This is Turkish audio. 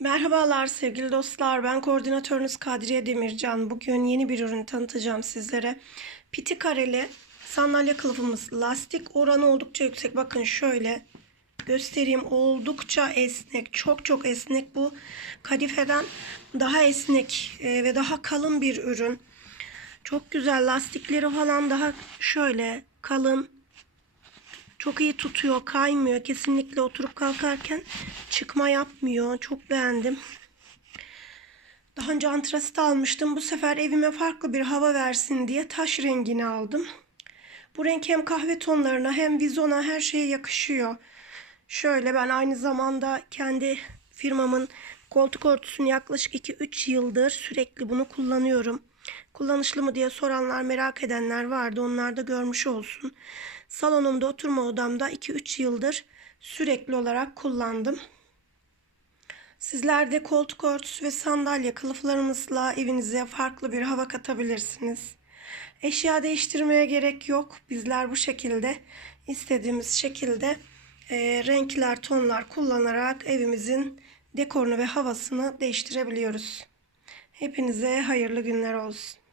Merhabalar sevgili dostlar. Ben koordinatörünüz Kadriye Demircan. Bugün yeni bir ürün tanıtacağım sizlere. Piti kareli sandalye kılıfımız. Lastik oranı oldukça yüksek. Bakın şöyle göstereyim. Oldukça esnek. Çok çok esnek. Bu kadifeden daha esnek e, ve daha kalın bir ürün. Çok güzel. Lastikleri falan daha şöyle kalın. Çok iyi tutuyor, kaymıyor. Kesinlikle oturup kalkarken çıkma yapmıyor. Çok beğendim. Daha önce antrasit almıştım. Bu sefer evime farklı bir hava versin diye taş rengini aldım. Bu renk hem kahve tonlarına hem vizona her şeye yakışıyor. Şöyle ben aynı zamanda kendi firmamın koltuk örtüsünü yaklaşık 2-3 yıldır sürekli bunu kullanıyorum. Kullanışlı mı diye soranlar, merak edenler vardı. Onlar da görmüş olsun. Salonumda, oturma odamda 2-3 yıldır sürekli olarak kullandım. Sizler de koltuk örtüsü ve sandalye kılıflarımızla evinize farklı bir hava katabilirsiniz. Eşya değiştirmeye gerek yok. Bizler bu şekilde istediğimiz şekilde e, renkler, tonlar kullanarak evimizin dekorunu ve havasını değiştirebiliyoruz. Hepinize hayırlı günler olsun.